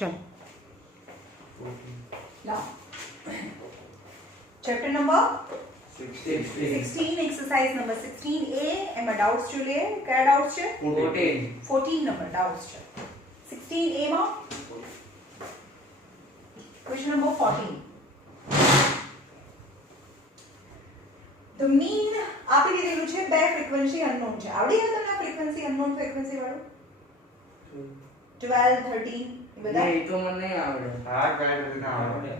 चलो लाओ chapter number 16 exercise number 16A એમાં ડાઉટ્સ જોઈએ કયા ડાઉટ્સ છે 14 નંબર ડાઉટ્સ છે 16A માં ક્વેશ્ચન નંબર 14 ધ મીન આપી દીધેલું છે બે ફ્રીક્વન્સી અનનોન છે આવડી ગયું તમને ફ્રીક્વન્સી અનનોન ફ્રીક્વન્સી વાળું 12 13 એ બધા નહીં તો મને નહીં આવડે હા ટ્રાય કરીને આવડે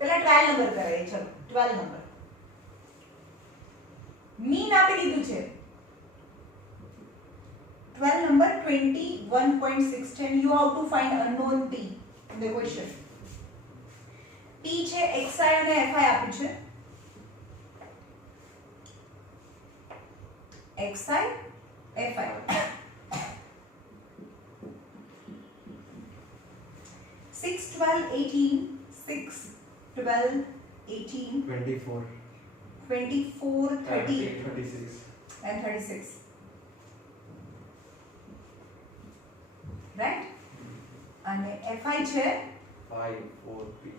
પહેલા ટ્રાયલ નંબર કરાય ચલો 12 નંબર મીન આપી દીધું છે 12 number 21.610 you have to find unknown p in the question p છે xi અને fi આપ્યું છે xi fi 6 12 18 6 12 18 24 24 30 36 and 36 right અને fi છે 5 4 p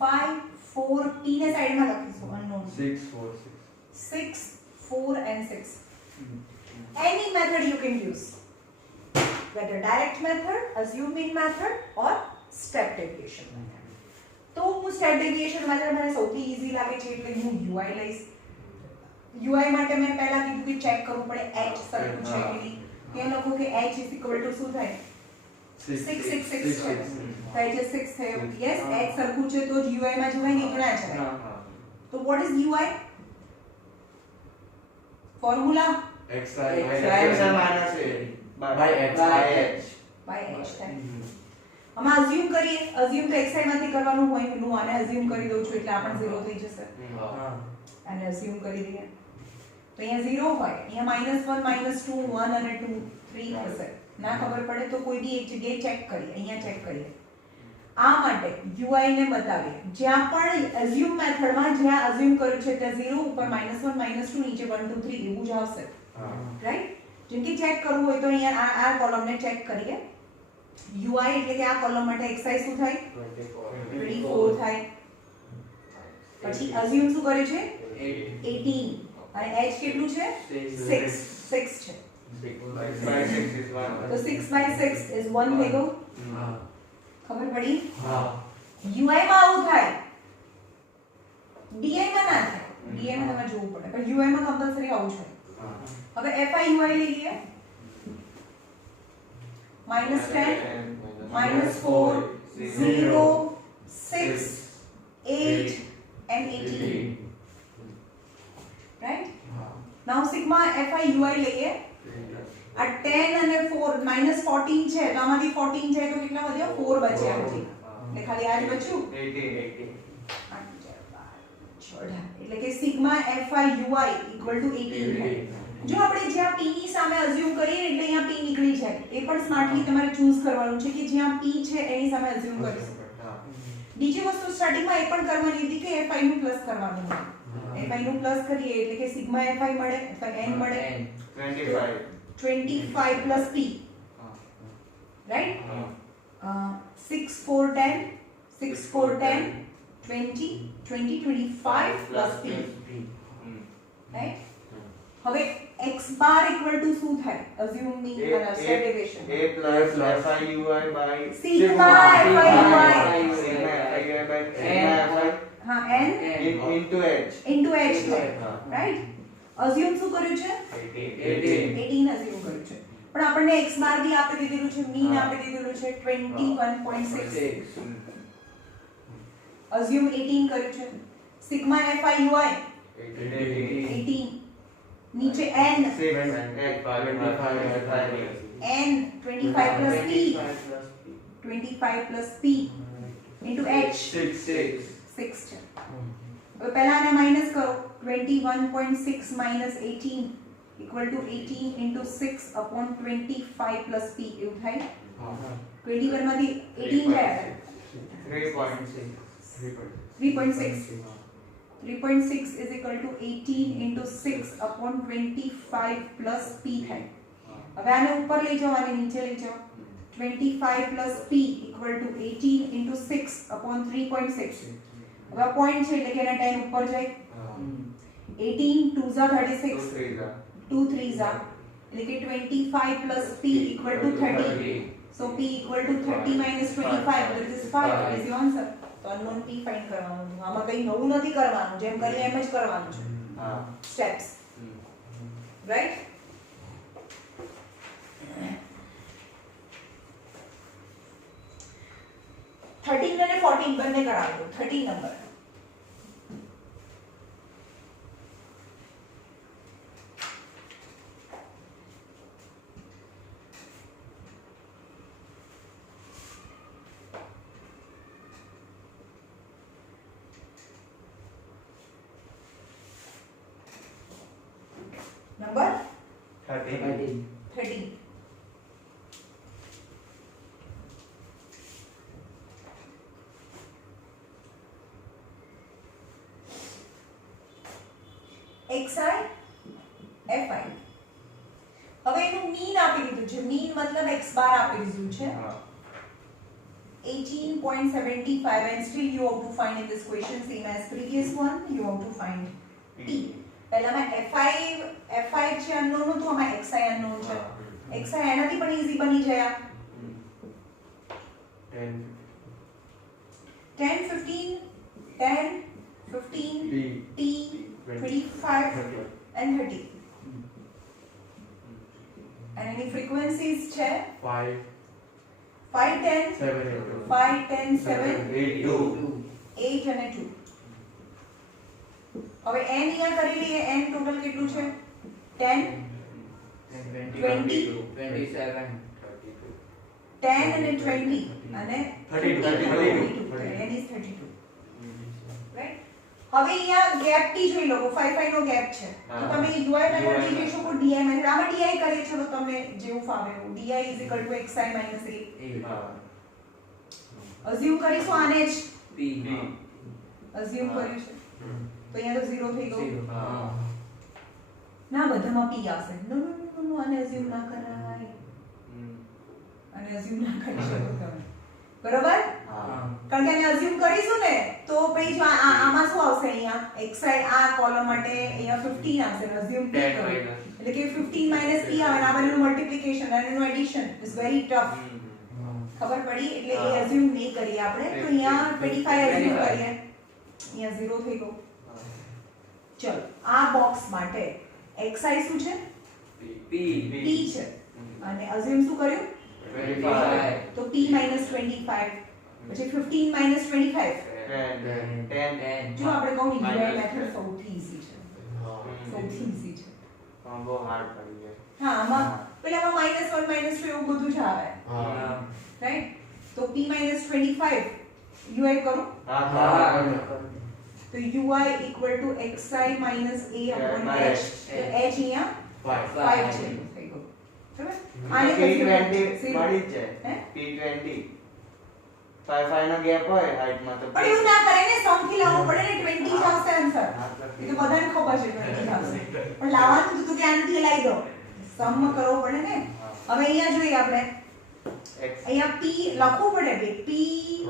5 4 p ને સાઈડ માં લખીશું unknown 6 4 6 4 and 6 any method you can use whether direct method assuming method or step deviation method તો હું step deviation method મને સૌથી ઈઝી લાગે છે એટલે હું ui લઈશ ui માટે મેં પહેલા કીધું કે ચેક કરવું પડે h સરખું છે કે નહીં કે લખો કે h શું થાય 6 6 6 છે થાય છે 6 થયો યસ h સરખું છે તો જ ui માં જવાય નહીં ગણા છે તો what is ui formula xi by h by h થાય અમે અઝ્યુમ કરીએ અઝ્યુમ તો xi માંથી કરવાનું હોય હું આને અઝ્યુમ કરી દઉં છું એટલે આપણને 0 થઈ જશે અને અઝ્યુમ કરી દઈએ તો અહીંયા 0 હોય અહીંયા -1 -2 1 અને 2 3 થશે ના ખબર પડે તો કોઈ બી એક જગ્યાએ ચેક કરીએ અહીંયા ચેક કરીએ આ માટે ui ને બતાવીએ જ્યાં પણ અઝ્યુમ મેથડમાં જ્યાં અઝ્યુમ કર્યું છે ત્યાં 0 ઉપર -1 -2 નીચે 1 2 3 એવું જ આવશે રાઈટ જેમ કે ચેક કરવું હોય તો અહીંયા આ કોલમને ચેક કરીએ ui એટલે કે આ કોલમ માટે xi શું થાય 24 થાય પછી અઝ્યુમ શું કરે છે 18 અને h કેટલું છે 6 6 છે તો 6 by 6 is 1 થઈ ગયું ખબર પડી ui માં આવું થાય di માં ના થાય di માં તમારે જોવું પડે પણ ui માં કમ્પલસરી આવું છે હવે fi ui લઈએ -10 -4 0 6 8 and 18 right now sigma fi ui લઈએ આ 10 અને 4 -14 છે તો આમાંથી 14 છે તો કેટલા વધ્યો 4 બચ્યા હજી એટલે ખાલી આ જ બચ્યું 18 એટલે કે સિગ્મા fi ui = 18 થાય જો આપણે જ્યાં p ની સામે અઝ્યુમ કરીએ એટલે અહીંયા p નીકળી જાય એ પણ સ્માર્ટલી તમારે ચૂઝ કરવાનું છે કે જ્યાં p છે એની સામે અઝ્યુમ કરીશું બીજી વસ્તુ સ્ટાર્ટિંગમાં એ પણ કરવાની હતી કે fi નું પ્લસ કરવાનું હોય fi નું પ્લસ કરીએ એટલે કે સિગ્મા fi મળે અથવા n મળે 25 plus p right 6 4 10 6 4 10 20 20 25 plus p right હવે x bar equal to શું થાય assuming an step deviation a plus fi ui by sigma fi ui હા n into h થાય right assume શું કર્યું છે 18 assume કર્યું છે પણ આપણને x બાર બી આપી દીધેલું છે મીન આપી દીધેલું છે 21.6 assume 18 કર્યું છે sigma fi ui 18 नीचे n n 25 plus p 25 plus p into h 6 છે હવે પહેલા આને માઈનસ કરો 21.6 minus 18 equal to 18 into 6 upon 25 plus p એવું થાય 21 માંથી 18 જાય 3.6 3.6 is equal to 18 into 6 upon 25 plus p થાય હવે આને ઉપર લઈ જાઓ આને નીચે લઈ જાઓ 25 plus p equal to 18 into 6 upon 3.6 હવે આ point છે એટલે કે એના 10 ઉપર જાય 18 2 ઝા 36 2 3 ઝા એટલે કે 25 plus p equal to 30 so p equal to 30 minus 25 that is 5 is your answer તો unknown p find કરવાનું છે આમાં કઈ નવું નથી કરવાનું જેમ કરીએ એમ જ કરવાનું છે હા steps right 13 અને 14 બંને કરાવી દો 13 નંબર નંબર 13 xi fi હવે એનું મીન આપી દીધું છે મીન મતલબ x બાર આપી દીધું છે 18.75 and still you have to find in this question same as previous one you have to find p પહેલામાં f5 છે unknown હતું આમાં xi unknown છે xi એનાથી પણ ઈઝી બની જાય 10 15 t 25 and 30 and any frequencies છે 5 10 7 8 અને 2 હવે n અહીંયા કરી લઈએ n ટોટલ કેટલું છે 10 20 27 10 અને 20 અને 32 n is 32 right હવે અહીંયા ગેપ t જોઈ લો 5 5 નો ગેપ છે તો તમે ui મેથડ લઈ શકો di મેથડ આમાં di કરીએ છો તો તમને જેવું ફાવે એવું di xi a અઝ્યુમ કરીશું આને જ p અઝ્યુમ કર્યું છે તો અહીંયા તો 0 થઈ ગયું 0 ના બધામાં p આવશે નો નો નો નો આને અઝ્યુમ ના કરાય અને અઝ્યુમ ના કરી શકો તમે બરોબર કારણ કે આને અઝ્યુમ કરીશું ને તો પછી જો આમાં શું આવશે અહીંયા xi આ કોલમ માટે અહીંયા 15 આવશે અઝ્યુમ p કરો એટલે કે 15 minus p આવે અને આ બંનેનું મલ્ટીપ્લિકેશન અને એનું એડિશન ઇઝ વેરી ટફ ખબર પડી એટલે એ અઝ્યુમ નહીં કરીએ આપણે તો અહીંયા 25 અઝ્યુમ કરીએ અહીંયા 0 થઈ ગયું ચલો આ બોક્સ માટે xi શું છે p p છે અને અઝ્યુમ શું કર્યું 25 તો p minus 25 પછી 15 minus 25 10 જો આપણે કહું ને UI મેથડ સૌથી ઈઝી છે સૌથી ઈઝી છે બહુ હાર્ડ પડી ગયો હા આમાં પેલામાં -1 -2 એવું બધું જ આવે રાઈટ તો p minus 25 UI કરો તો UI equal to xi minus a upon h તો h અહીંયા 5 છે થઈ ગયું બરાબર આને P20 zero. મળી જ હે? છે P20 5 નો ગેપ હોય હાઈટ માં તો પણ એવું ના કરે ને સમ થી લાવવું પડે ને 20 જ આવશે આન્સર એ તો બધાને ખબર છે 20 જ આવશે પણ લાવવાનું તો કે આનાથી લાવી દો સમ કરવો પડે ને હવે અહીંયા જોઈએ આપણે X અહીંયા p લખવું પડે બે p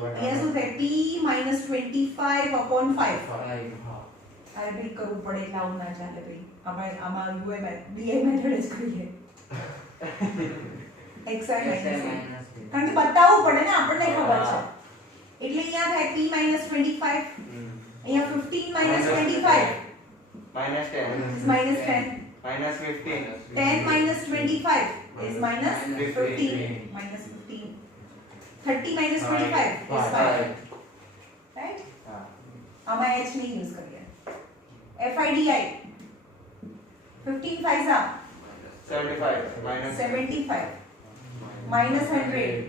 અહીંયા શું થાય p minus 25 upon 5 આ રીપીટ કરવું પડે એટલે આવું ના ચાલે ભાઈ આપણે આમાં UI di મેથડ જ કરીએ xi minus કારણ કે બતાવવું પડે ને આપણને ખબર છે એટલે અહીંયા થાય p minus 25 અહીંયા 15 minus 25 minus 10 is minus 10 minus 15 10 minus 25 is minus 15 minus 15 30 minus 25 is 5 right હા આમાં h નહીં યુઝ કરીએ fidi 15 5 are 75 minus 75 minus 100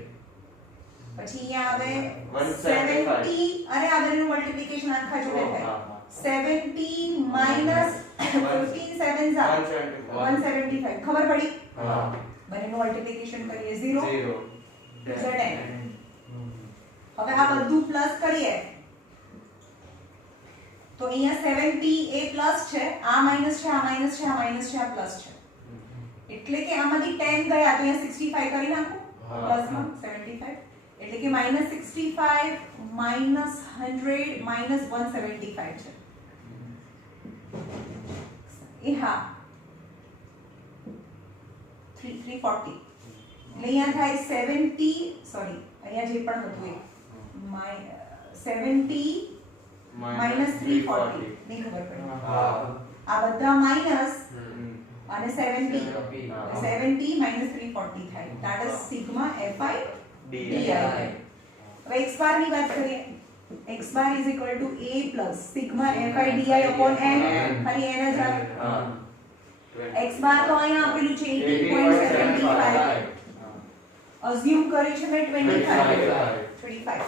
પછી અહીંયા આવે 175 70 અરે આ બંનેનું મલ્ટીપ્લિકેશન આખા જોડે થાય હા 70 minus 15 sevens are 175 ખબર પડી હા બંનેનું મલ્ટીપ્લિકેશન કરીએ 0 0 10 હવે આ બધું પ્લસ કરીએ તો અહીંયા 7p એ પ્લસ છે આ માઈનસ છે આ માઈનસ છે આ માઈનસ છે આ પ્લસ છે એટલે કે આમાંથી 10 ગયા તો અહીંયા 65 કરી નાખો હા. પ્લસમાં 75 એટલે કે -65 -100 -175 છે એ હા 340 એટલે અહીંયા થાય 70 સોરી અહીંયા જે પણ હતું એ 70 -340 ની ખબર પડી હા. આ બધા માઈનસ અને 70 હા. 70 -340 થાય that is sigma fi di DI. હવે x bar ની વાત કરીએ x bar is equal to a plus sigma fi di upon n ખાલી n જ આવે હા. x bar તો અહીંયા આપેલું છે 18.75 અઝ્યુમ કર્યું છે મેં 25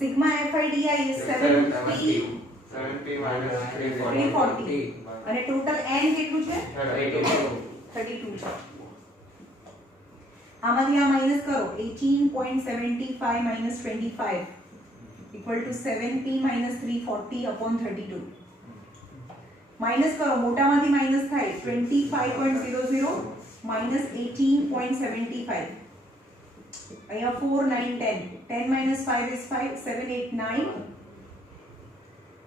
sigma fi di is 70 340 અને ટોટલ n કેટલું છે 32 છે આમાંથી આ માઈનસ કરો 18.75 minus 25 equal to 7p minus 340 upon 32 minus કરો મોટામાંથી માઈનસ થાય 25.00 minus 18.75 અહીંયા 4 9 10 10 minus 5 is 5 7 8 9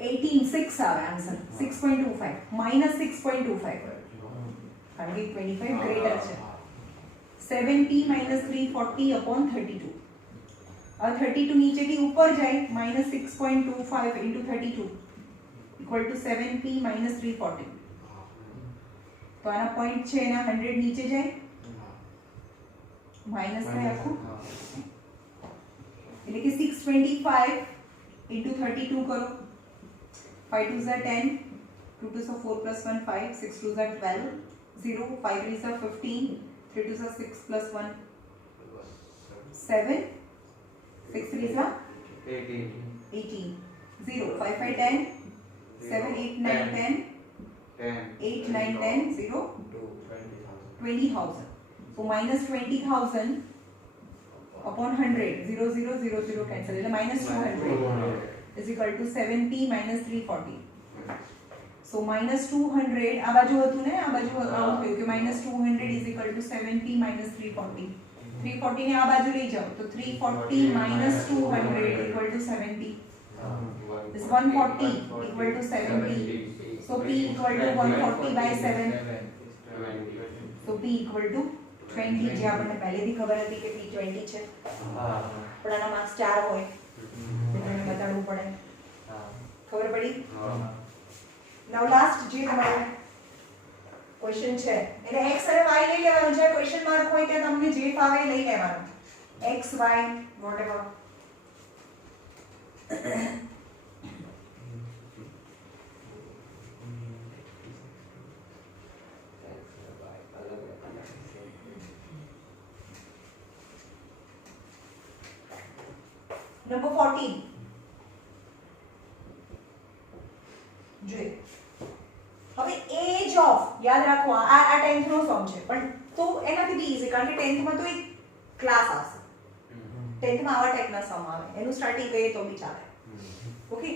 18 6 આવે આન્સર 6.25 minus 6.25 કારણ કે 25 ગ્રેટર છે 7p minus 340 upon 32 अब 32 नीचे की ऊपर जाए minus 6.25 into 32 equal to 7p minus 340 तो आना पॉइंट છે એના 100 નીચે જાય માઈનસ થાય આખું એટલે કે 625 into 32 કરો 5 2s are 10 2 2s are 4 plus 1 5 6 2s are 12 0 5 3s are 15 3 2s are 6 plus 1 7 6 3s are 18 0 5 5 10 7 8 9 10 8 9 10 0 20,000 so minus 20,000 upon 100 0 0 0 0 cancel એટલે minus 200 is equal to 7p minus 340 so minus 200 આ બાજુ હતું ને આ બાજુ આવું થયું કે minus 200 is equal to 7p minus 340 340 ને આ બાજુ લઈ જાઓ તો 340 minus 200 equal to 7p is 140 equal to 7p so p equal to 140 by 7 so p equal to 20 જે આપણને પહેલેથી ખબર હતી કે p 20 છે પણ આના માર્ક્સ 4 હોય એટલે બતાડવું પડે ખબર પડી નાઉ લાસ્ટ જે તમારો ક્વેશ્ચન છે એટલે x અને y લઈ લેવાનું છે ક્વેશ્ચન માર્ક હોય ત્યાં તમને જે ફાવે લઈ લેવાનું x y whatever નંબર 14 જોઈએ હવે એજ ઓફ યાદ રાખો આ 10th નો સમ છે પણ તો એનાથી બી ઈઝી કારણ કે 10th માં તો એક ક્લાસ આવશે 10th માં આવા ટાઈપના સમ આવે એનું સ્ટાર્ટિંગ કરીએ તો બી ચાલે ઓકે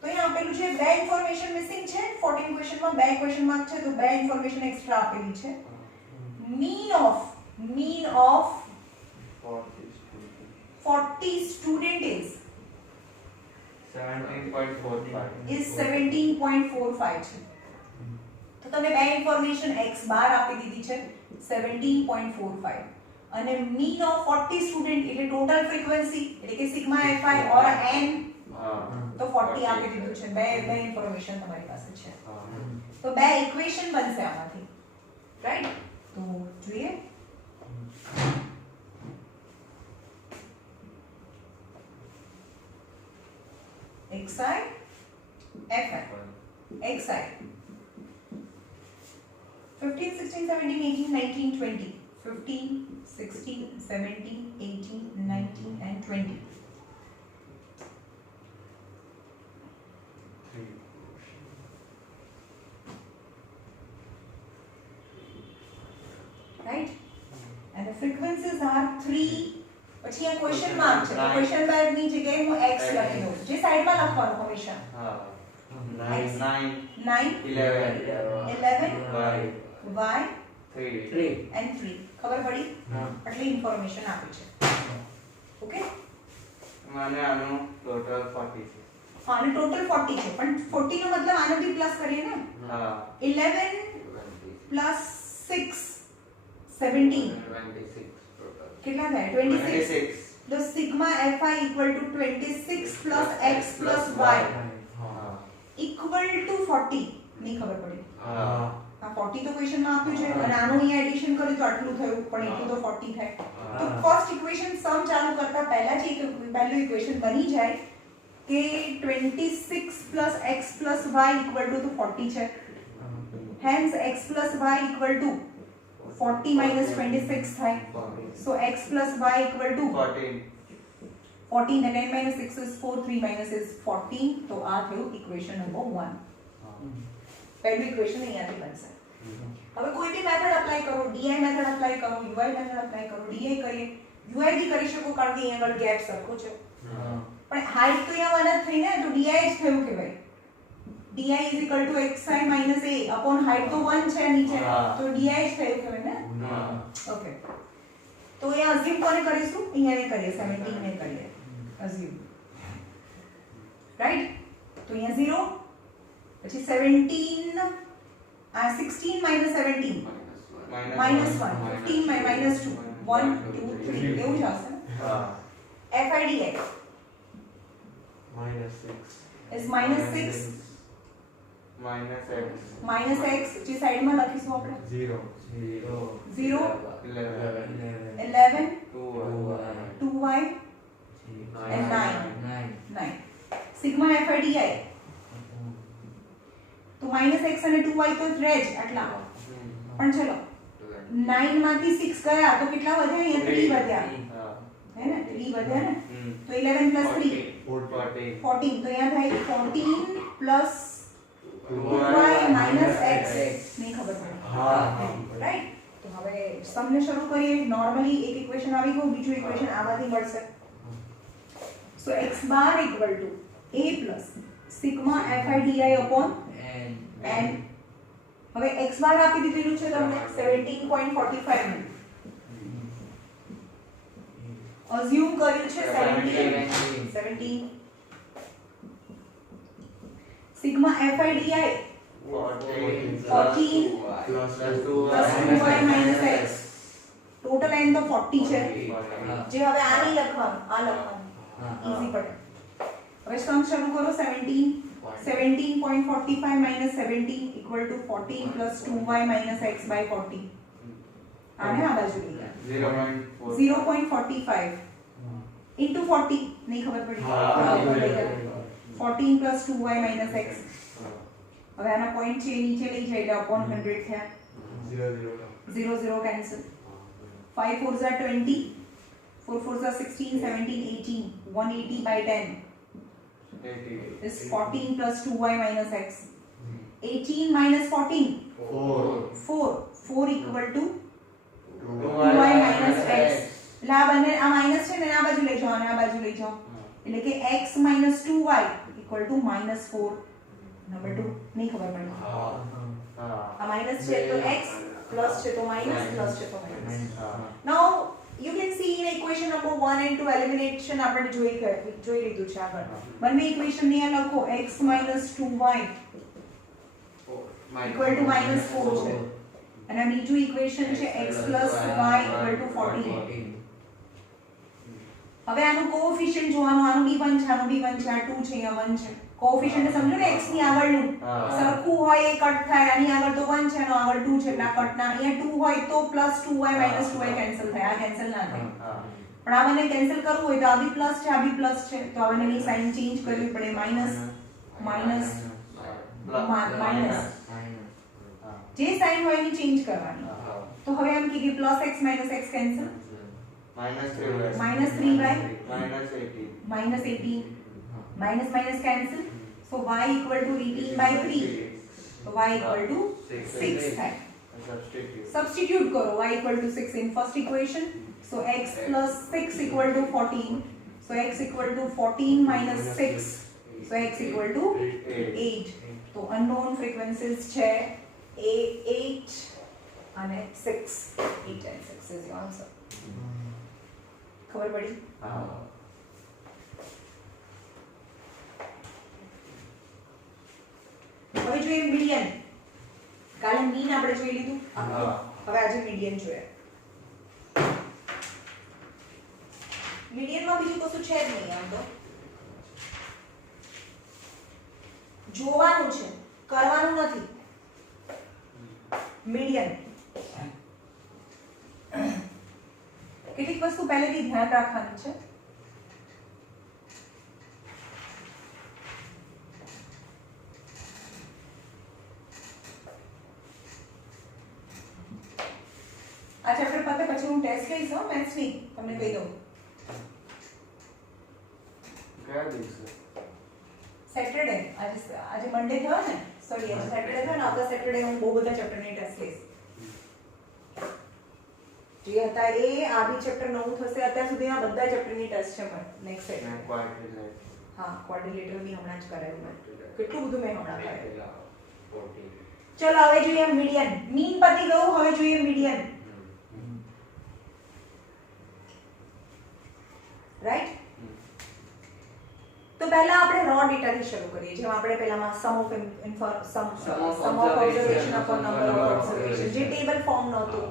તો અહીંયા આપેલું છે બે ઇન્ફોર્મેશન મિસિંગ છે 14 ક્વેશ્ચનમાં બે ક્વેશ્ચન માર્ક છે તો બે ઇન્ફોર્મેશન એક્સ્ટ્રા આપેલી છે mean of 40 student is 17.45 છે તો તમે બે ઇન્ફોર્મેશન x બાર આપી દીધી છે 17.45 અને mean of 40 સ્ટુડન્ટ એટલે ટોટલ ફ્રીક્વન્સી એટલે કે સિગ્મા fi ઓર n તો 40 આપી દીધું છે બે ઇન્ફોર્મેશન તમારી પાસે છે તો બે ઇક્વેશન બનશે આમાંથી રાઈટ તો જોઈએ xi fi xi 15 16 17 18 19 20 15 16 17 18 19 and 20 right and the frequencies are 3 પછી આ ક્વેશ્ચન માર્ક છે ક્વેશ્ચન માર્ક ની જગ્યાએ હું x લખી દઉં જે સાઈડમાં લખવાનું હંમેશા X 9, 9 11, 11 y, y 3. and 3 ખબર પડી હા. આટલી ઇન્ફોર્મેશન આપી છે ઓકે મને આનું ટોટલ 40 છે. આને ટોટલ 40 છે પણ 40 નો મતલબ આને બી પ્લસ કરીએ ને હા 11 પ્લસ 6 17 કેટલા થાય 26 26. તો sigma fi equal to 26 plus x plus y હા equal to 40 ની ખબર પડી હા આ 40 તો ક્વેશ્ચન માં આપ્યું છે અને આનું અહીંયા એડિશન કર્યું તો આટલું થયું પણ એટલું તો 40 થાય તો ફર્સ્ટ ઇક્વેશન સમ ચાલુ કરતા પહેલા જ એક પહેલું ઇક્વેશન બની જાય કે 26 plus x plus y equal to 40 છે hence x plus y equal to 40 minus 26 થાય so x plus y equal to 14. 14 and 10 minus 6 is 4 3 minus is 14 તો આ થયું ઇક્વેશન નંબર 1 પહેલું ઇક્વેશન અહીંયાથી બનશે હવે કોઈ બી મેથડ અપ્લાય કરો di મેથડ અપ્લાય કરો ui મેથડ અપ્લાય કરો di કરીએ ui બી કરી શકો કારણ કે અહીંયા આગળ ગેપ સરખો છે પણ હાઈટ તો અહીંયા 1 જ થઈ ને તો di જ થયું કે ભાઈ di is equal to xi minus a upon height તો 1 છે નીચે તો di જ થયું કે ભાઈ ને હા ઓકે તો અહીંયા અઝ્યુમ કોને કરીશું અહીંયા ને કરીએ 17 ને કરીએ અઝ્યુમ રાઈટ તો અહીંયા 0 પછી 17 આ 16 minus 17 minus 1 15 minus 2 1 2 3 એવું જ આવશે ને હા fidx minus 6 is minus 6 minus x minus x જે સાઈડમાં લખીશું આપણે 0 0 11 11 2 2y and 9 સિગ્મા fidi તો minus x અને 2y તો જ રહે જ આટલા પણ ચલો 9 માંથી 6 ગયા તો કેટલા વધ્યા અહીંયા 3 વધ્યા હા હે ને 3 વધ્યા ને તો 11 plus 3 14 14 તો અહીંયા થાય 14 plus 2y minus x નહીં ખબર પડે હા રાઈટ તો હવે સમને શરૂ કરીએ નોર્મલી એક ઇક્વેશન આવી ગયું બીજું ઇક્વેશન આમાંથી મળશે સો x bar equal to a plus sigma fidi upon n હવે x bar આપી દીધેલું છે તમને 17.45 નું અઝ્યુમ કર્યું છે 17 sigma fidi 14 plus plus 2y minus x total n તો 40 છે જે હવે આ નહીં લખવાનું આ લખવાનું ઈઝી પડે હવે સમ શરૂ કરો 17.45 minus 17 equal to 14 plus 2y minus x by 40 આને આ બાજુ લઈ ગયા 0.45 into 40 નહીં ખબર પડી હા. 14 plus 2y minus x હવે આના પોઈન્ટ છે નીચે લઈ જાય એટલે upon 100 થયા 0 0 cancel 5 4s are 20 4 4s are 16 17 18 180 by 10 is 14 plus 2y minus x 18 minus 14 4 equal to 2y minus x લા બને આ માઈનસ છે ને આ બાજુ લઈ જાઓ અને આ બાજુ લઈ જાઓ એટલે કે x minus 2y equal to minus 4 number 2 નહીં ખબર પડી આ માઈનસ છે તો x પ્લસ છે તો માઈનસ પ્લસ છે તો minus now you can see in equation number 1 and 2 elimination આપણે જોઈ લીધું છે આગળ બંને ઇક્વેશન ને લખો x minus 2y equal to minus 4 છે અને આ બીજું ઇક્વેશન છે x plus y equal to 14 હવે આનું કોએફિશિયન્ટ જોવાનું આનું બી 1 છે આનું બી 1 છે આ 2 છે અહીંયા 1 છે કોએફિશિયન્ટ સમજો ને x ની આગળનું સરખું હોય એ કટ થાય આની આગળ તો 1 છે આનો આગળ 2 છે એટલે આ કટ ના અહીંયા 2 હોય તો plus 2y minus 2y cancel થાય આ કેન્સલ ના થાય પણ આ મને કેન્સલ કરવું હોય તો આ બી પ્લસ છે આ બી પ્લસ છે તો હવે એની સાઇન ચેન્જ કરવી પડે માઈનસ માઈનસ માઈનસ જે સાઇન હોય એની ચેન્જ કરવાની તો હવે એમ કે plus x minus x cancel minus 3y minus 3y minus 18 minus 18 minus minus cancel so y equal to 18 by 3 so y equal to 6 થાય substitute करो y equal to 6 in first equation so x plus 6 equal to 14 so x equal to 14 minus 6 so x equal to 8 તો unknown frequencies છે A8 અને 6. 8 and 6 is your answer. ખબર પડી? હા. હવે જોઈએ મીડિયન. કાલે મીન આપણે જોઈ લીધું. હા. હવે આજે મીડિયન જોઈએ. મીડિયનમાં બીજું કશું છે જ નહીં આમ તો. જોવાનું છે, કરવાનું નથી. મીડિયન. કેટલીક વસ્તુ પહેલેથી ધ્યાન રાખવાની છે. આ ચેપ્ટર પતે પછી હું ટેસ્ટ લઈશ હો મેથ્સની, તમને કહી દઉં. કયા દિવસે? સેટરડે. આજે મંડે થયો ને, સોરી આજે સેટરડે થયો ને, આવતા સેટરડે હું બહુ બધા ચેપ્ટરની ટેસ્ટ લઈશ. જે હતા એ આ બી ચેપ્ટર નવું થશે. અત્યાર સુધીના બધા ચેપ્ટરની ટેસ્ટ છે મને નેક્સ્ટ સેટરડે. હા, ક્વાડ્રિલેટરલ બી હમણાં જ કરાવ્યું મેં. કેટલું બધું મેં હમણાં કરાવ્યું. ચલો હવે જોઈએ મીડિયન. મીન પતી ગયું, હવે જોઈએ મીડિયન. રાઈટ? તો પહેલા આપણે રો ડેટાથી શરૂ કરીએ. જેમ આપણે પહેલામાં sum of observation upon number of observation, જે ટેબલ ફોર્મ નહોતું.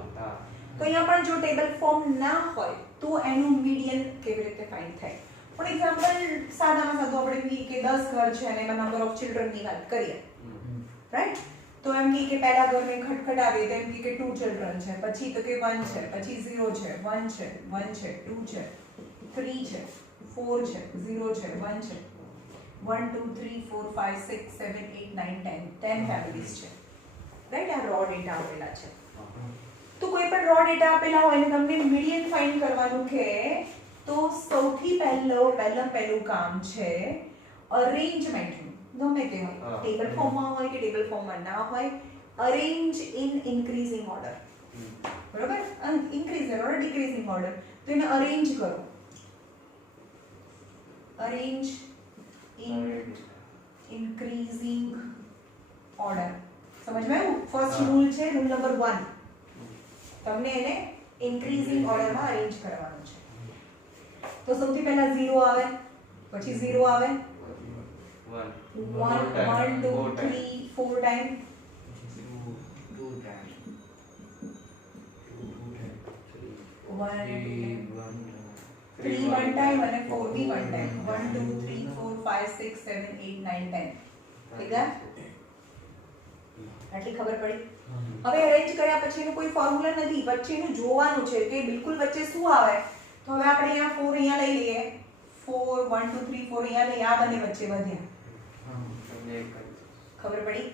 તો અહીંયા પણ જો ટેબલ ફોર્મ ના હોય તો એનું મીડિયન કેવી રીતે ફાઇન્ડ થાય? ફોર એક્ઝામ્પલ સાદામાં સાદું આપણે કહીએ કે 10 ઘર છે અને એમાં નંબર ઓફ ચિલ્ડ્રનની વાત કરીએ. રાઈટ? તો એમ કે પહેલા ઘરને ખટખટાવીએ તો એમ કે 2 ચિલ્ડ્રન છે, પછી તો કે 1 છે, પછી 0 છે, 1 છે, 1 છે, 2 છે, 3 છે, 4 છે, 0 છે, 1 છે, 1 2 3 4 5 6 7 8 9 10 ફેમિલીઝ છે. રાઈટ? આ રો ડેટા આપેલા છે. તો કોઈ પણ રો ડેટા આપેલા હોય ને તમને મીડિયન ફાઇન્ડ કરવાનું કે તો સૌથી પહેલું કામ છે અરેન્જમેન્ટનું. ગમે તે હોય, ટેબલ ફોર્મમાં હોય કે ટેબલ ફોર્મમાં ના હોય, અરેન્જ ઇન ઇન્ક્રીઝિંગ ઓર્ડર. બરોબર? Increasing order, decreasing order. તો એને અરેન્જ કરો. Arrange in increasing order. સમજમાં આવ્યું? ફર્સ્ટ રૂલ છે રૂલ નંબર 1. તમને એને ઇન્ક્રીઝિંગ ઓર્ડરમાં અરેન્જ કરવાનું છે. તો સૌથી પહેલા 0 આવે, પછી 0 આવે, 1 1 2 3 4 ટાઈમ, 2 times, 3 1 ટાઈમ અને 4 બી 1 ટાઈમ. 1 2 3 4 5 6 7 8 9 10. ઠીક છે? આટલી ખબર પડી? હવે અરેન્જ કર્યા પછીનું કોઈ ફોર્મ્યુલા નથી, વચ્ચેનું જોવાનું છે કે બિલકુલ વચ્ચે શું આવે. તો હવે આપણે અહીંયા 4 અહીંયા લઈ લઈએ, 4 1 2 3 4 અહીંયા લઈએ, આ બંને વચ્ચે વધ્યા. ખબર પડી?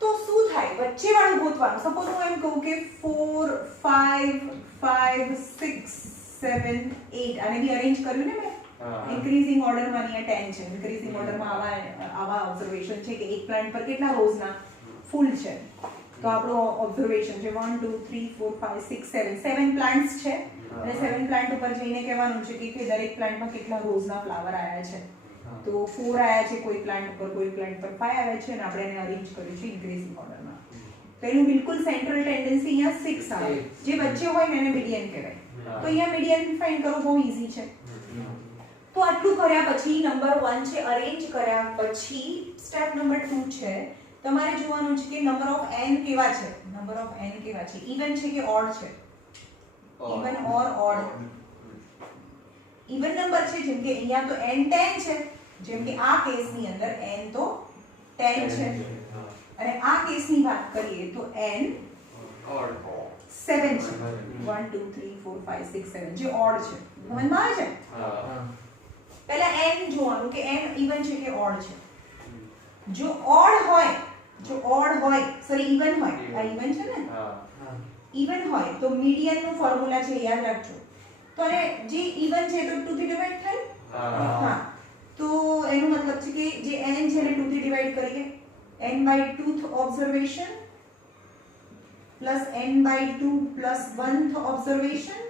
તો શું થાય? વચ્ચે વાળું ગોતવાનું. સપોઝ હું એમ કહું કે 4 5 5 6 7 8, આને બી અરેન્જ કર્યું ને મેં. ઇન્ક્રીઝિંગ ઓર્ડરમાં અહીંયા 10 છે. ઇન્ક્રીઝિંગ ઓર્ડરમાં આવા ઓબ્ઝર્વેશન છે કે એક પ્લાન્ટ પર કેટલા રોઝના ફૂલ છે. તો આપણો ઓબ્ઝર્વેશન છે 1 2 3 4 5 6 7 પ્લાન્ટ્સ છે અને 7 પ્લાન્ટ ઉપર જઈને કહેવાનું છે કે દરેક પ્લાન્ટમાં કેટલા રોઝના ફ્લાવર આવ્યા છે. તો 4 આવ્યા છે કોઈ પ્લાન્ટ પર, કોઈ પ્લાન્ટ પર 5 આવ્યા છે અને આપણે એને અરેન્જ કર્યું છે ઇન્ક્રીઝિંગ ઓર્ડરમાં. તો એનું બિલકુલ સેન્ટ્રલ ટેન્ડન્સી અહીંયા 6 આવે. જે વચ્ચે હોય ને એને મીડિયન કહેવાય. તો અહીંયા મીડિયન ફાઇન્ડ કરવું બહુ ઈઝી છે. તો આટલું કર્યા પછી નંબર 1 છે અરેન્જ કર્યા પછી સ્ટેપ નંબર 2 છે તમારે જોવાનું છે કે નંબર ઓફ n કેવા છે. નંબર ઓફ n કેવા છે? ઇવન છે કે ઓડ છે? ઇવન ઓર ઓડ? ઇવન નંબર છે, જેમ કે અહીંયા તો n 10 છે, જેમ કે આ કેસની અંદર n તો 10 છે અને આ કેસની વાત કરીએ તો n 7 છે. 1 2 3 4 5 6 7 જે ઓડ છે. સમજમાં આવે છે? પહેલા n જોવાનું કે n ઇવન છે કે ઓડ છે. જો ઓડ હોય સોરી ઇવન હોય, આ ઇવન છે ને, ઇવન હોય તો મીડિયન નું ફોર્મ્યુલા છે, યાદ રાખજો. તો અને જે ઇવન છે તો 2 થી ડિવાઇડ થાય. હા, તો એનો મતલબ છે કે જે n છે ને 2 થી ડિવાઇડ કરીએ, n/2th observation n/2 +1th observation.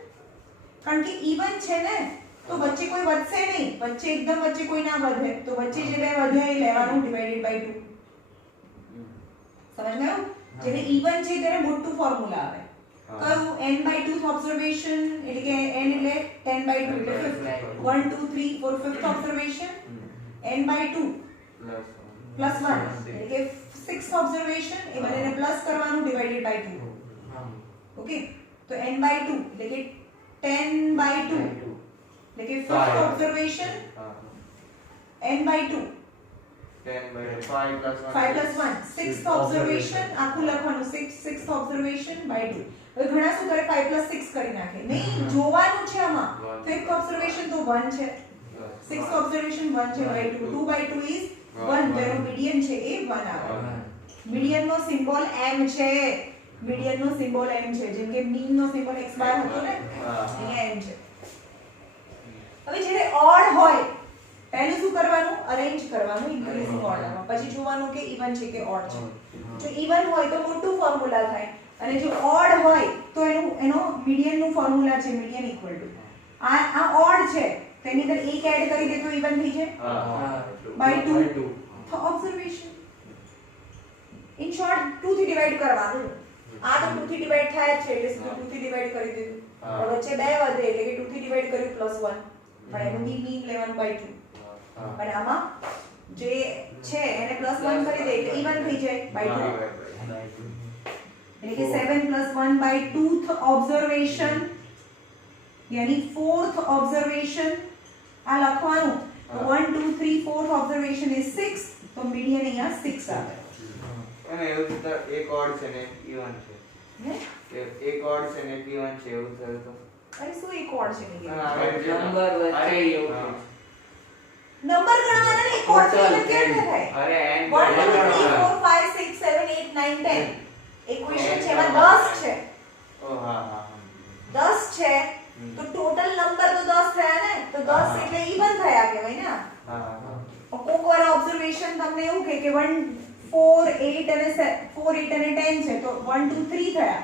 કારણ કે ઇવન છે ને તો વચ્ચે કોઈ વધશે નહીં, વચ્ચે એકદમ વચ્ચે કોઈ ના વધે, તો વચ્ચે જે બે વધ્યા એ લેવાનું ડિવાઇડેડ બાય 2. સમજ ગયો? જેને ઇવન છે તેને મોટું ફોર્મ્યુલા આવે. કયું? n by 2th ઓબ્ઝર્વેશન, એટલે કે n એટલે 10 by 2 એટલે 5th. 1 2 3 4 5th observation n by 2 plus 1 એટલે કે 6th ઓબ્ઝર્વેશન, એ બંનેને પ્લસ કરવાનું ડિવાઇડેડ બાય 2. ઓકે, તો n by 2 એટલે કે 10 by 2 એટલે કે 5th observation n by 2 10 by 5 plus 1 5 plus 1 6th observation આખું લખવાનું 6th observation by 2. હવે ઘણા શું કરે 5 plus 6 કરી નાખે. નહીં, જોવાનું છે આમાં 5th observation તો 1 છે, 6th observation 1 છે by 2. 2 by 2 is 1. જેનો મીડિયન છે એ 1 આવે. મીડિયન નો સિમ્બોલ m છે, મીડિયન નો સિમ્બોલ m છે, જેમ કે મીન નો સિમ્બોલ x બાર હતો ને, અહીંયા m છે. હવે જ્યારે ઓડ હોય પહેલું શું કરવાનું? અરેન્જ કરવાનું ઇન્ક્રીઝિંગ ઓર્ડરમાં, પછી જોવાનું કે ઇવન છે કે ઓડ છે. જો ઇવન હોય તો મોટું ફોર્મ્યુલા થાય, અને જો ઓડ હોય તો એનો મીડિયન નું ફોર્મ્યુલા છે મીડિયન ઇક્વલ ટુ આ ઓડ છે તેની અંદર 1 એડ કરી દે તો ઇવન થઈ જાય બાય 2 તો ઓબ્ઝર્વેશન. ઇન શોર્ટ 2 થી ડિવાઇડ કરવાનું. આ તો 2 થી ડિવાઇડ થાય છે એટલે સીધું 2 થી ડિવાઇડ કરી દીધું. વચ્ચે બે વધે એટલે કે 2 થી ડિવાઇડ કર્યું +1, પણ એનું મીન લેવાનું બાય 2. અને આમાં જે છે એને +1 કરી દે એટલે ઇવન થઈ જાય બાય 2. એટલે કે 7 + 1 by 2th observation यानी 4th observation આ લખવાનું. તો 1 2 3 4th observation is 6, તો મીડિયન અહીંયા 6 આવે. અને એવું તો એક ઓડ છે ને એક ઇવન છે. હે? એક ઓડ છે ને એક ઇવન છે એવું થયું તો. અરે શું એક ઓડ છે મીડિયન? નંબર વચ્ચે એવું નંબર ગણવાના ને એક ઓડ છે એટલે કેમ થાય? અરે n 1 2 3 4 5 6 7 8 9 10 ઇક્વેશન છે એમાં 10 છે. ઓ હા હા 10 છે તો ટોટલ નંબર તો 10 થયા ને, તો 10 એટલે ઇવન થયા કહેવાય ને. હા હા. કોક વાર ઓબ્ઝર્વેશન તમને એવું કે 1 4 8 અને 4 8 અને 10 છે તો 1 2 3 થયા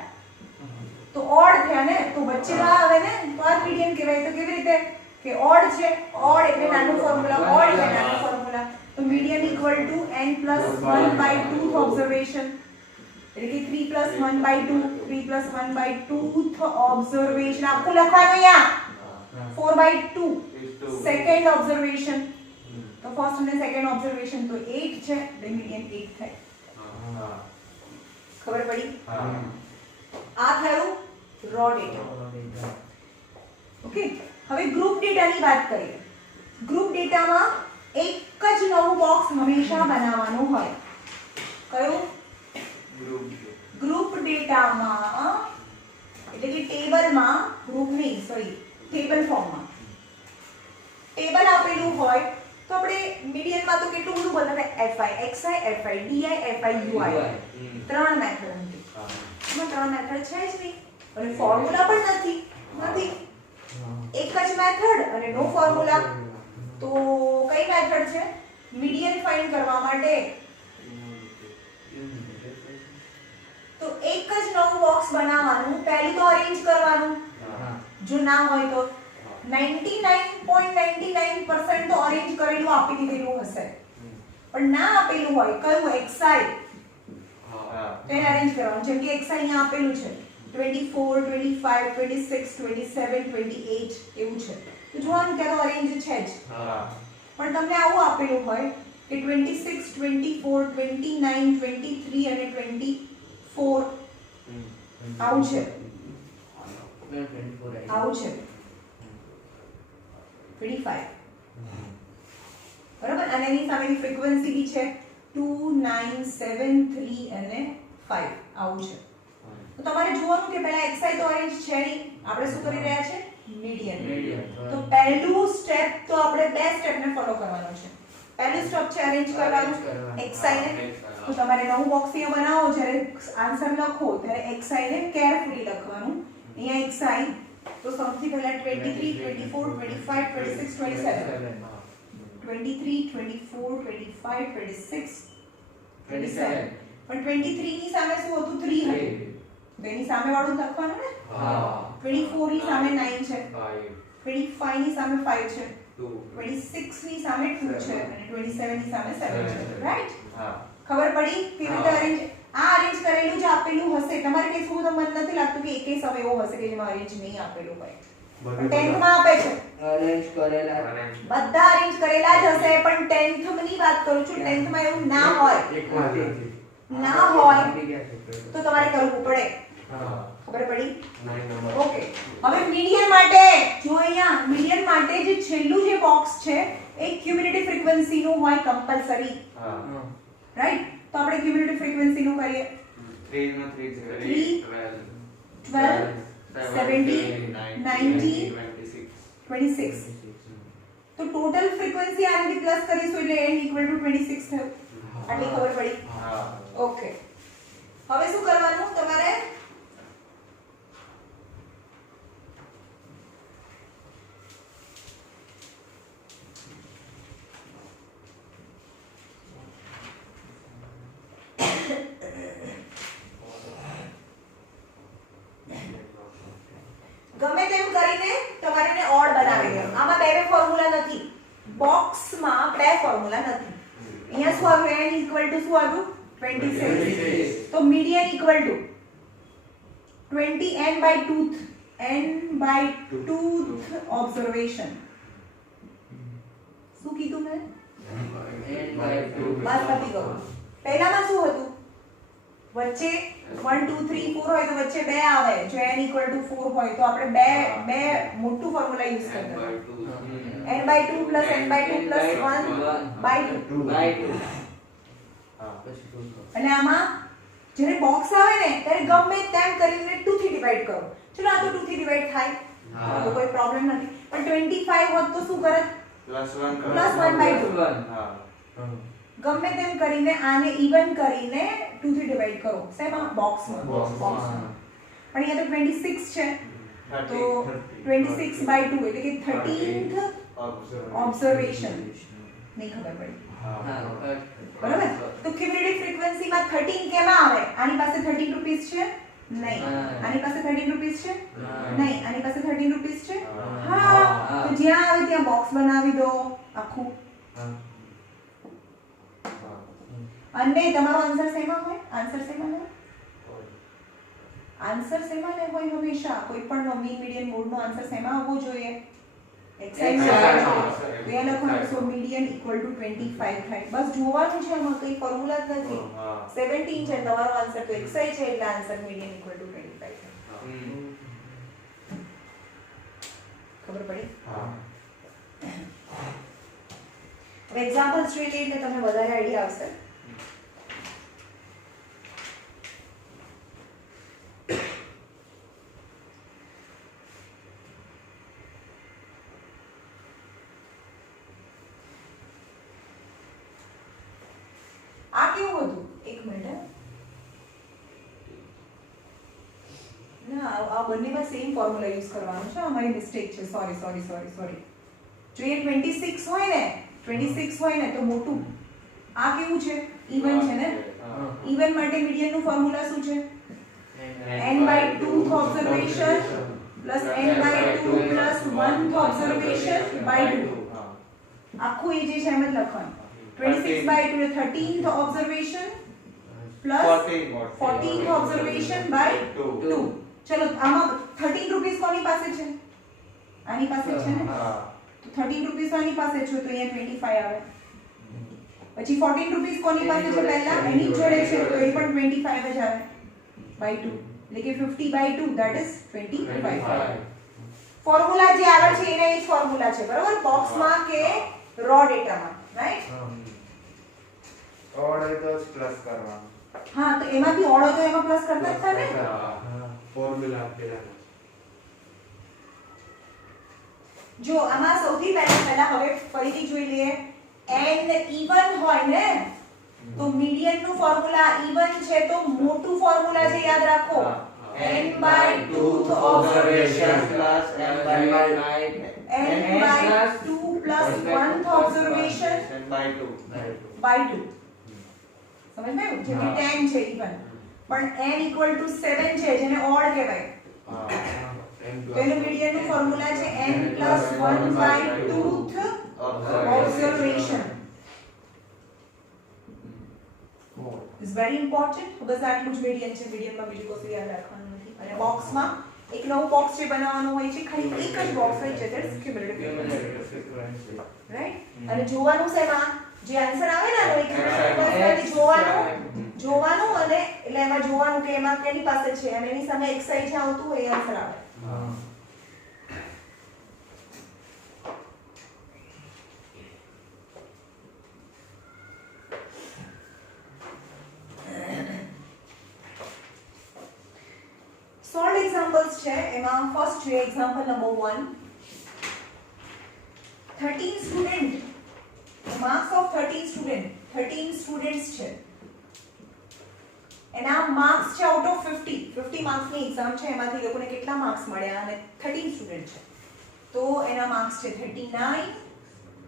તો ઓડ થયા ને, તો વચ્ચે ના આવે ને, તો આ મીડિયન કહેવાય. તો કેવી રીતે કે ઓડ છે, ઓડ એટલે નાનું ફોર્મ્યુલા, ઓડ એટલે નાનું ફોર્મ્યુલા, તો median equal to n + 1 by 2th observation એટલે કે 3 + 1 by 2 3 + 1 by 2th observation આખું લખવાનું અહીંયા 4 by 2 સેકન્ડ ઓબ્ઝર્વેશન. તો ફર્સ્ટ અને સેકન્ડ ઓબ્ઝર્વેશન તો 8 છે એટલે મીડિયન 8 થાય. ખબર પડી? આ થયું રો ડેટા. ઓકે, હવે ગ્રુપ ડેટાની વાત કરીએ. ગ્રુપ ડેટામાં એક જ નવું બોક્સ હંમેશા બનાવવાનું હોય. કયું? ગ્રુપ ડેટામાં એટલે કે ટેબલમાં, ગ્રુપ નહીં સોરી ટેબલ ફોર્મમાં ટેબલ આપેલું હોય તો આપણે મીડિયનમાં તો કેટલું બધું બનાવે, fi xi fi di fi ui 3 method હતી. એમાં 3 મેથડ છે જ નહીં અને ફોર્મ્યુલા પણ નથી. એક જ મેથડ અને નો ફોર્મ્યુલા. તો કઈ મેથડ છે મીડિયન ફાઇન્ડ કરવા માટે? તો એક જ નવું બોક્સ બનાવવાનું, પહેલું તો અરેન્જ કરવાનું. જો ના હોય તો 99.99% તો અરેન્જ કરેલું આપી દીધેલું હશે, પણ ના આપેલું હોય કયું xi તેને અરેન્જ કરવાનું. જેમ કે xi અહીંયા આપેલું છે 24 25 26 27 28 એવું છે, તો જોવાનું કે તો અરેન્જ છે જ. પણ તમને આવું આપેલું હોય કે 26 24 29 23 અને 24 આવું છે, આવું છે 25 બરાબર. અને એની સામેની ફ્રીક્વન્સી બી છે 2 9 7 3 અને 5 આવું છે. તો તમારે જોવાનું કે પહેલા xi તો અરેન્જ છે નહીં, આપણે શું કરી રહ્યા છે મીડિયન. તો પહેલું સ્ટેપ તો આપણે બે સ્ટેપને ફોલો કરવાનો છે. પહેલું સ્ટેપ છે અરેન્જ કરવાનું xi ને. તો તમારે નવું બોક્સ અહીંયા બનાવો, જ્યારે આન્સર લખો ત્યારે xi ને કેરફુલી લખવાનું. અહીંયા xi તો સૌથી પહેલા 23 24 25 26 27 23 24 25 26 27 પણ 23 ની સામે શું હતું 3 હતું, તો એની સામે વાળું લખવાનું ને. 24 ની સામે 9 છે, 25 ની સામે 5 છે, 26 ની સામે 2 છે અને 27 ની સામે 7 છે, રાઈટ? હા ખબર પડી કેવી રીતે અરેન્જ? આ અરેન્જ કરેલું જ આપેલું હશે. તમારે કઈ શું તો મને નથી લાગતું કે એકેય સમય એવો હશે કે જેમાં અરેન્જ નહીં આપેલું હોય. પણ 10th માં આપે છે. અરેન્જ કરેલા બધા અરેન્જ કરેલા જ હશે, પણ 10th ની વાત કરું છું. 10th માં એવું ના હોય. ના હોય તો તમારે કરવું પડે. ખબર પડી? ઓકે. હવે મીડિયન માટે જો અહીંયા મીડિયન માટે જે છેલ્લું જે બોક્સ છે એ ક્યુમ્યુલેટિવ ફ્રીક્વન્સી નું હોય કમ્પલસરી. રાઈટ? તો આપણે ક્યુમ્યુલેટિવ ફ્રીક્વન્સી નું કરીએ. 3 નો 3 12 17 19 26. તો ટોટલ ફ્રીક્વન્સી આની પ્લસ કરીશું એટલે n = 26 થયું. આટલી ખબર પડી? ઓકે. હવે શું કરવાનું તમારે? ગમે તેમ કરીને તમારે એને ઓડ બનાવી દેવાનું. આમાં બે ફોર્મ્યુલા નથી. બોક્સમાં બે ફોર્મ્યુલા નથી. અહીંયા શું આવ્યું? n = શું આવ્યું? 26. તો મીડિયન = 20 n/2th ઓબ્ઝર્વેશન. શું કીધું મેં? બસ પતી ગયું. પહેલામાં શું હતું? વચ્ચે 1 2 3 4 હોય તો વચ્ચે 2 આવે. જો n = 4 હોય તો આપણે બે મોટું ફોર્મ્યુલા યુઝ કરતા. n/2 + n/2 + 1/2. અને આમાં જ્યારે બોક્સ આવે ને ત્યારે ગમે તેમ કરીને 2 થી ડિવાઈડ કરો. ચલો આ તો 2 થી ડિવાઈડ થાય તો કોઈ પ્રોબ્લેમ નથી. પણ 25 હોત તો શું કરત? +1/2. ગમે તેમ કરીને આને ઇવન કરીને 2 થી ડિવાઈડ કરો. શેમાં? બોક્સમાં. પણ અહીંયા તો 26 છે તો 26/2 એટલે કે 13th ઓબ્ઝર્વેશન. નહીં ખબર પડી? બરાબર? તો ક્યુમ્યુલેટિવ ફ્રીક્વન્સીમાં 13 કેમાં આવે? આની પાસે 13 રૂપીસ છે? નહીં. આની પાસે 13 રૂપીસ છે? નહીં. આની પાસે 13 રૂપીસ છે? હા. તો જ્યાં આવે ત્યાં બોક્સ બનાવી દો આખું. અને તમારો આન્સર શેમાં હોય? આન્સર શેમાં હોય? આન્સર શેમાં ને હોય હંમેશા? કોઈ પણ મીન મીડિયન મોડનો આન્સર શેમાં આવવો જોઈએ? xi માં. તો એ લખવાનું સો મીડિયન = 25 થાય. બસ જોવાનું છે, આમાં કઈ ફોર્મ્યુલા જ નથી. 17 છે તમારો આન્સર તો xi છે એટલે આન્સર મીડિયન = 25 થાય. ખબર પડી? હવે એક્ઝામ્પલ્સ જોઈ લઈએ એટલે તમને વધારે આઈડિયા આવશે. આ કેવું હતું? એક મિનિટ. ના આ બંનેમાં સેમ ફોર્મ્યુલા યુઝ કરવાનો છે. અમારી મિસ્ટેક છે. સોરી. જો એ 26 હોય ને 26 હોય ને તો મોટું. આ કેવું છે? ઇવન છે ને? ઇવન માટે મીડિયન નું ફોર્મ્યુલા શું છે? n/2th observation + n/2 + 1th observation / 2. આખું એ જે છે એમ જ લખવાનું. 26/2 13th ઓબ્ઝર્વેશન + 14th ઓબ્ઝર્વેશન / 2. ચલો આમાં 13 રૂપીસ કોની પાસે છે? આની પાસે છે ને? તો 13 રૂપીસ આની પાસે છે તો અહીંયા 25 આવે. પછી 14 રૂપીસ કોની પાસે છે? પહેલા એની જોડે છે તો એ પણ 25 જ આવે / 2. એટલે કે 50/2 that is 25. ફોર્મ્યુલા જે આગળ છે એને એ જ ફોર્મ્યુલા છે. બરાબર? બોક્સમાં કે રો ડેટામાં, રાઈટ? ઓડ હોય તો પ્લસ કરવાનું. હા તો એમાં બી ઓડ હોય તો એમાં પ્લસ કરતા જ થાય ને? ફોર્મ્યુલા આપેલા. જો આમાં સૌથી પહેલા હવે ફરીથી જોઈ લઈએ. n ઇવન હોય ને તો મીડિયન નું ફોર્મ્યુલા ઇવન છે તો મોટું ફોર્મ્યુલા છે, યાદ રાખો. n/2th observation + n/2 + 1th observation n/2. સમજ માં? જેમ કે 10 છે ઇવન, પણ n = 7 છે જેને ઓડ કહેવાય. તો એનું મીડિયન નું ફોર્મ્યુલા છે n+1/2th observation. Is very important. બસ આટલું જ મીડિયન છે. મીડિયનમાં બીજું કશું યાદ રાખવાનું નથી. અને બોક્સમાં એક નવું બોક્સ જે બનાવવાનું હોય છે, ખાલી એક જ બોક્સ હોય છે, ધેટ્સ ક્યુમ્યુલેટિવ ફ્રીક્વન્સી, રાઈટ? અને જોવાનું શેમાં, જે આન્સર આવે ને આનો ઇક્વેશનમાંથી જોવાનું અને એટલે એમાં જોવાનું કે એમાં કેની પાસે છે અને એની સામે xi જે આવતું હોય એ આન્સર આવે. સોલ્વ એક્ઝામ્પલ્સ છે. એમાં ફર્સ્ટ છે example number 1. 13 student, marks of 13 students છે. એના માર્ક્સ છે આઉટ ઓફ 50 માર્ક્સની એક્ઝામ છે. એમાંથી લોકોને કેટલા માર્ક્સ મળ્યા અને 13 સ્ટુડન્ટ છે તો એના માર્ક્સ છે 39,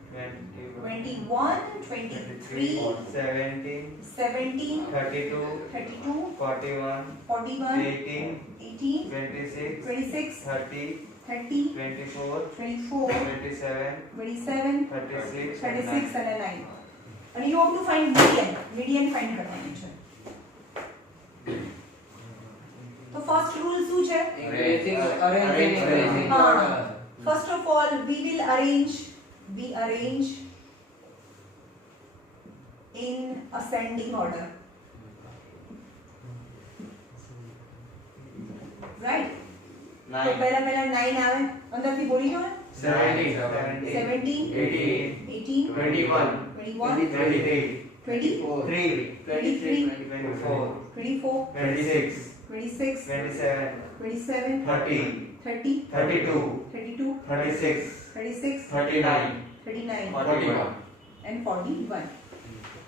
21, 23, 17, 32, 41, 18, 26, 30, 24, 27, 36 અને 9. અને you have to find median find કરવાનું છે. તો ફર્સ્ટ રૂલ શું છે? First of all we arrange in ascending order, right? તો પહેલા 9 આવે, અંદરથી બોલી જાઓ. 17, 18, 21, 23, 24, 26, 27, 30, 32, 36, 39 and 41.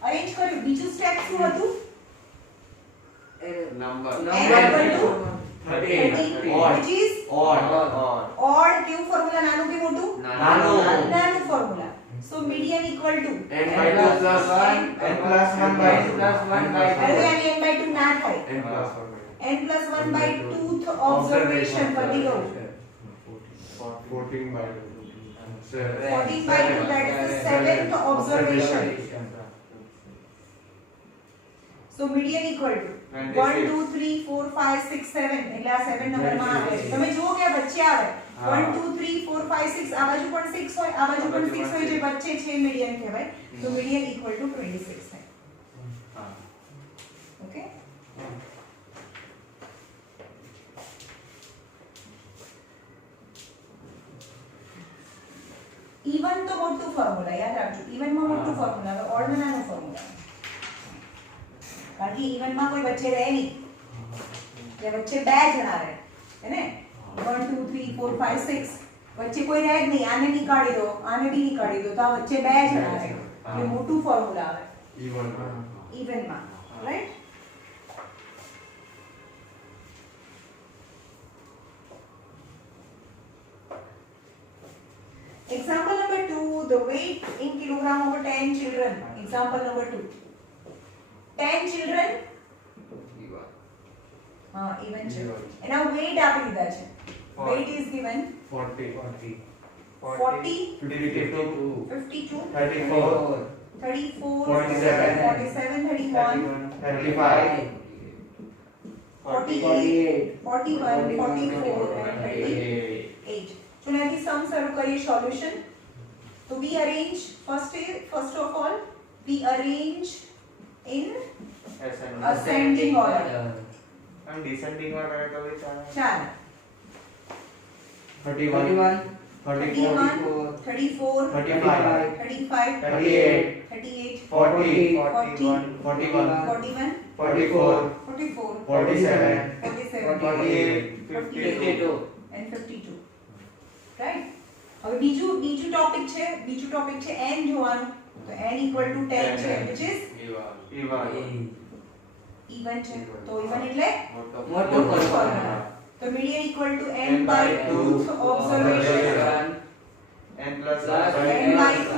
અરેન્જ કર્યું. બીજું સ્ટેપ શું હતું? Number which is odd. કેવું ફોર્મ્યુલા? નાનું કે મોટું? નાનું formula. So median equal to n+1/2. હવે આને n/2 ના થાય. n+1/2th observation પતી ગયું. 14/2, that is the 7th observation. So median equal to 1 2 3 4 5 6 7. એટલે આ 7 નંબરમાં આવે છે. તમે જુઓ કે આ વચ્ચે આવે 1 2 3 4 5 6. આ બાજુ પણ 6 હોય, આ બાજુ પણ 6 હોય, જે વચ્ચે છે મીડિયન કહેવાય. તો મીડિયન ઇક્વલ ટુ 26 થાય. ઓકે? ઇવન તો મોટું ફોર્મ્યુલા યાદ રાખજો. ઇવનમાં મોટું ફોર્મ્યુલા, હવે ઓડમાં નાનું ફોર્મ્યુલા. કારણ કે ઇવનમાં કોઈ વચ્ચે રહે નહીં, એટલે વચ્ચે બે જણા રહે, હે ને? 1 2 3 4 5 6 વચ્ચે કોઈ રહે જ નહીં. આને નીકાળી દો, આને બી નીકાળી દો, તો આ વચ્ચે બે જણા રહે, એટલે મોટું ફોર્મ્યુલા આવે ઇવનમાં, right? Example number 2, the weight in kilogram over 10 children. Example number 2. 10 children. Even છે. એના weight આપી દીધા છે. Weight is given 40, 52, 34, 47, 31, 35, 48, 41, 44 and 38. So now the sum શરૂ કરીએ solution. So we arrange first of all we arrange in ascending order. हम descending में करें तो भी ચાલો 31, 31, 34, 35, 35, 38, 38, 40, 41, 41, 41, 44, 44, 47, 48, 52 and 52. Right? હવે બીજું ટોપિક છે n જોવાનું. તો n equal to 10 છે, which is even છે. તો even એટલે મોટું ફોર્મ્યુલા. તો median equal to n by 2th observation. n plus n by